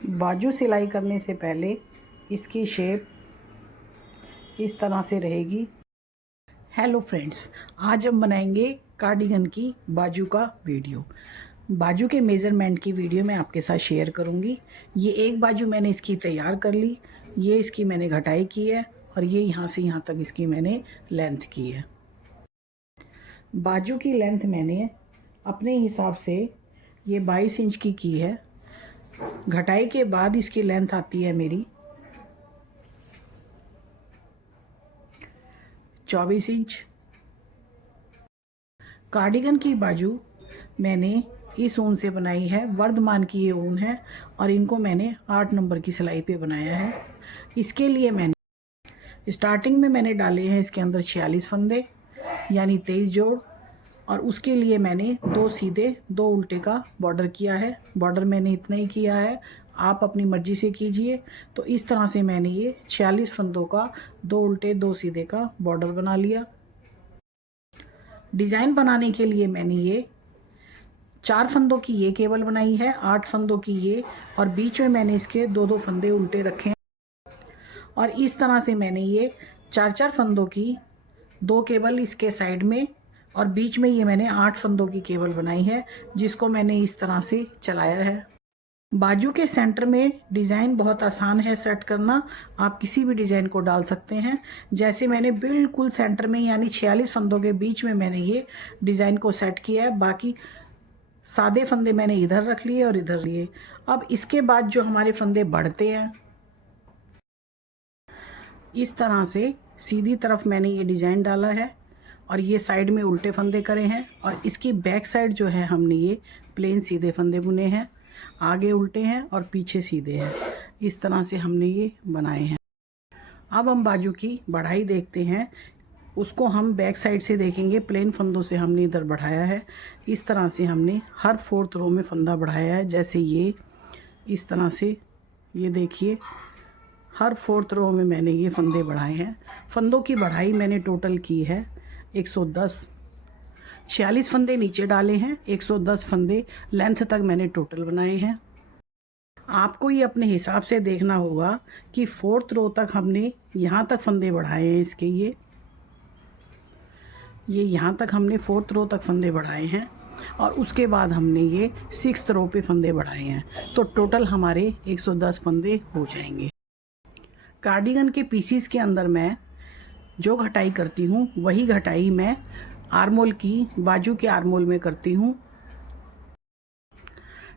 बाजू सिलाई करने से पहले इसकी शेप इस तरह से रहेगी। हेलो फ्रेंड्स, आज हम बनाएंगे कार्डिगन की बाजू का वीडियो। बाजू के मेज़रमेंट की वीडियो मैं आपके साथ शेयर करूंगी। ये एक बाजू मैंने इसकी तैयार कर ली, ये इसकी मैंने घटाई की है और ये यहाँ से यहाँ तक इसकी मैंने लेंथ की है। बाजू की लेंथ मैंने अपने हिसाब से ये 22 इंच की है। घटाई के बाद इसकी लेंथ आती है मेरी 24 इंच। कार्डिगन की बाजू मैंने इस ऊन से बनाई है, वर्धमान की ये ऊन है और इनको मैंने 8 नंबर की सिलाई पे बनाया है। इसके लिए मैंने स्टार्टिंग में मैंने डाले हैं इसके अंदर 46 फंदे यानी 23 जोड़, और उसके लिए मैंने 2 सीधे 2 उल्टे का बॉर्डर किया है। बॉर्डर मैंने इतना ही किया है, आप अपनी मर्जी से कीजिए। तो इस तरह से मैंने ये 46 फंदों का 2 उल्टे 2 सीधे का बॉर्डर बना लिया। डिज़ाइन बनाने के लिए मैंने ये 4 फंदों की ये केबल बनाई है, 8 फंदों की ये, और बीच में मैंने इसके 2-2 फंदे उल्टे रखे हैं। और इस तरह से मैंने ये 4-4 फंदों की 2 केबल इसके साइड में और बीच में ये मैंने 8 फंदों की केबल बनाई है, जिसको मैंने इस तरह से चलाया है। बाजू के सेंटर में डिज़ाइन बहुत आसान है सेट करना, आप किसी भी डिज़ाइन को डाल सकते हैं। जैसे मैंने बिल्कुल सेंटर में यानी 46 फंदों के बीच में मैंने ये डिज़ाइन को सेट किया है। बाकी सादे फंदे मैंने इधर रख लिए और इधर लिए। अब इसके बाद जो हमारे फंदे बढ़ते हैं, इस तरह से सीधी तरफ मैंने ये डिज़ाइन डाला है और ये साइड में उल्टे फंदे करे हैं, और इसकी बैक साइड जो है हमने ये प्लेन सीधे फंदे बुने हैं। आगे उल्टे हैं और पीछे सीधे हैं, इस तरह से हमने ये बनाए हैं। अब हम बाजू की बढ़ाई देखते हैं, उसको हम बैक साइड से देखेंगे। प्लेन फंदों से हमने इधर बढ़ाया है, इस तरह से हमने हर 4th रो में फंदा बढ़ाया है। जैसे ये इस तरह से, ये देखिए हर 4th रो में मैंने ये फंदे बढ़ाए हैं। फंदों की बढ़ाई मैंने टोटल की है 110। 46 फंदे नीचे डाले हैं, 110 फंदे लेंथ तक मैंने टोटल बनाए हैं। आपको ये अपने हिसाब से देखना होगा कि 4th रो तक हमने यहाँ तक फंदे बढ़ाए हैं इसके, ये यहाँ तक हमने 4th रो तक फंदे बढ़ाए हैं, और उसके बाद हमने ये 6th रो पे फंदे बढ़ाए हैं। तो टोटल हमारे 110 फंदे हो जाएंगे। कार्डिगन के पीसीस के अंदर मैं जो घटाई करती हूँ वही घटाई मैं आर्मोल की बाजू के आर्मोल में करती हूँ।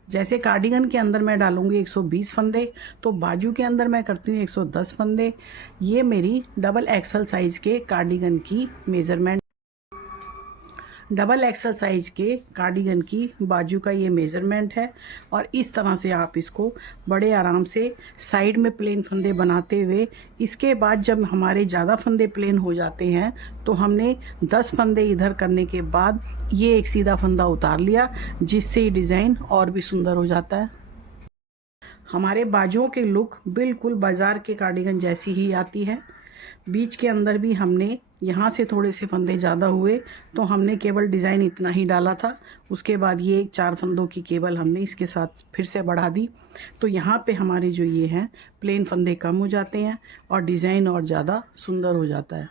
जैसे कार्डिगन के अंदर मैं डालूंगी 120 फंदे, तो बाजू के अंदर मैं करती हूँ 110 फंदे। ये मेरी डबल एक्सल साइज़ के कार्डिगन की मेज़रमेंट, डबल एक्सल साइज के कार्डिगन की बाजू का ये मेज़रमेंट है। और इस तरह से आप इसको बड़े आराम से साइड में प्लेन फंदे बनाते हुए, इसके बाद जब हमारे ज़्यादा फंदे प्लेन हो जाते हैं तो हमने 10 फंदे इधर करने के बाद ये एक सीधा फंदा उतार लिया, जिससे डिज़ाइन और भी सुंदर हो जाता है। हमारे बाजुओं के लुक बिल्कुल बाज़ार के कार्डिगन जैसी ही आती है। बीच के अंदर भी हमने यहाँ से थोड़े से फंदे ज़्यादा हुए तो हमने केवल डिज़ाइन इतना ही डाला था। उसके बाद ये एक 4 फंदों की केबल हमने इसके साथ फिर से बढ़ा दी, तो यहाँ पे हमारे जो ये हैं प्लेन फंदे कम हो जाते हैं और डिज़ाइन और ज़्यादा सुंदर हो जाता है।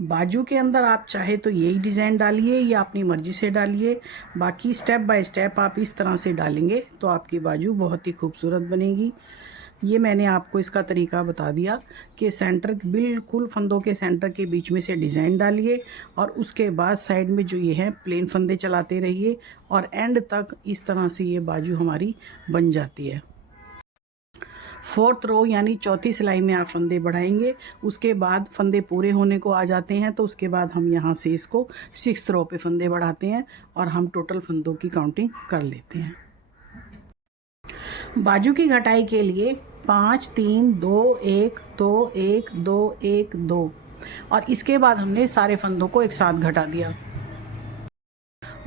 बाजू के अंदर आप चाहे तो यही डिज़ाइन डालिए या अपनी मर्ज़ी से डालिए, बाकी स्टेप बाय स्टेप आप इस तरह से डालेंगे तो आपकी बाजू बहुत ही खूबसूरत बनेगी। ये मैंने आपको इसका तरीका बता दिया कि सेंटर बिल्कुल फंदों के सेंटर के बीच में से डिज़ाइन डालिए और उसके बाद साइड में जो ये है प्लेन फंदे चलाते रहिए और एंड तक इस तरह से ये बाजू हमारी बन जाती है। 4th रो यानी चौथी सिलाई में आप फंदे बढ़ाएंगे, उसके बाद फंदे पूरे होने को आ जाते हैं, तो उसके बाद हम यहाँ से इसको 6th रो पे फंदे बढ़ाते हैं और हम टोटल फंदों की काउंटिंग कर लेते हैं। बाजू की घटाई के लिए 5 3 2 1 2 1 2 1 2, और इसके बाद हमने सारे फंदों को एक साथ घटा दिया।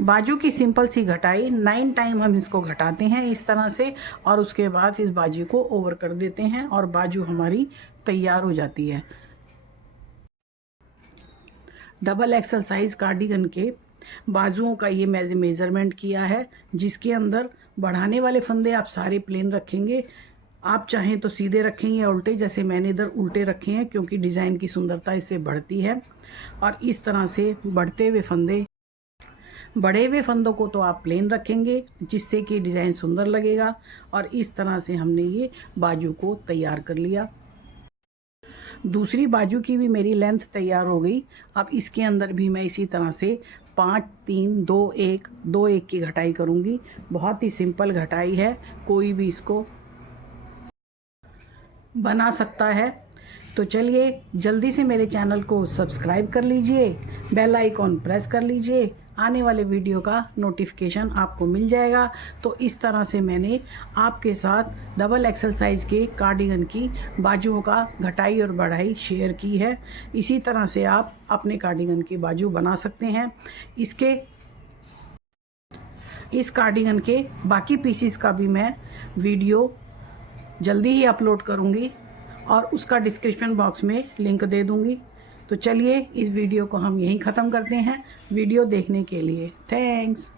बाजू की सिंपल सी घटाई 9 टाइम हम इसको घटाते हैं इस तरह से, और उसके बाद इस बाजू को ओवर कर देते हैं और बाजू हमारी तैयार हो जाती है। डबल एक्सल साइज कार्डिगन के बाजुओं का ये मेज़रमेंट किया है, जिसके अंदर बढ़ाने वाले फंदे आप सारे प्लेन रखेंगे। आप चाहें तो सीधे रखें या उल्टे, जैसे मैंने इधर उल्टे रखे हैं क्योंकि डिज़ाइन की सुंदरता इससे बढ़ती है। और इस तरह से बढ़ते हुए फंदे, बढ़े हुए फंदों को तो आप प्लेन रखेंगे जिससे कि डिज़ाइन सुंदर लगेगा। और इस तरह से हमने ये बाजू को तैयार कर लिया। दूसरी बाजू की भी मेरी लेंथ तैयार हो गई। अब इसके अंदर भी मैं इसी तरह से 5 3 2 1 2 1 की घटाई करूँगी। बहुत ही सिंपल घटाई है, कोई भी इसको बना सकता है। तो चलिए जल्दी से मेरे चैनल को सब्सक्राइब कर लीजिए, बेल आइकॉन प्रेस कर लीजिए, आने वाले वीडियो का नोटिफिकेशन आपको मिल जाएगा। तो इस तरह से मैंने आपके साथ डबल एक्सल साइज़ के कार्डिगन की बाजुओं का घटाई और बढ़ाई शेयर की है। इसी तरह से आप अपने कार्डिगन की बाजू बना सकते हैं। इस कार्डिगन के बाकी पीसीस का भी मैं वीडियो जल्दी ही अपलोड करूँगी और उसका डिस्क्रिप्शन बॉक्स में लिंक दे दूँगी। तो चलिए इस वीडियो को हम यहीं ख़त्म करते हैं। वीडियो देखने के लिए थैंक्स।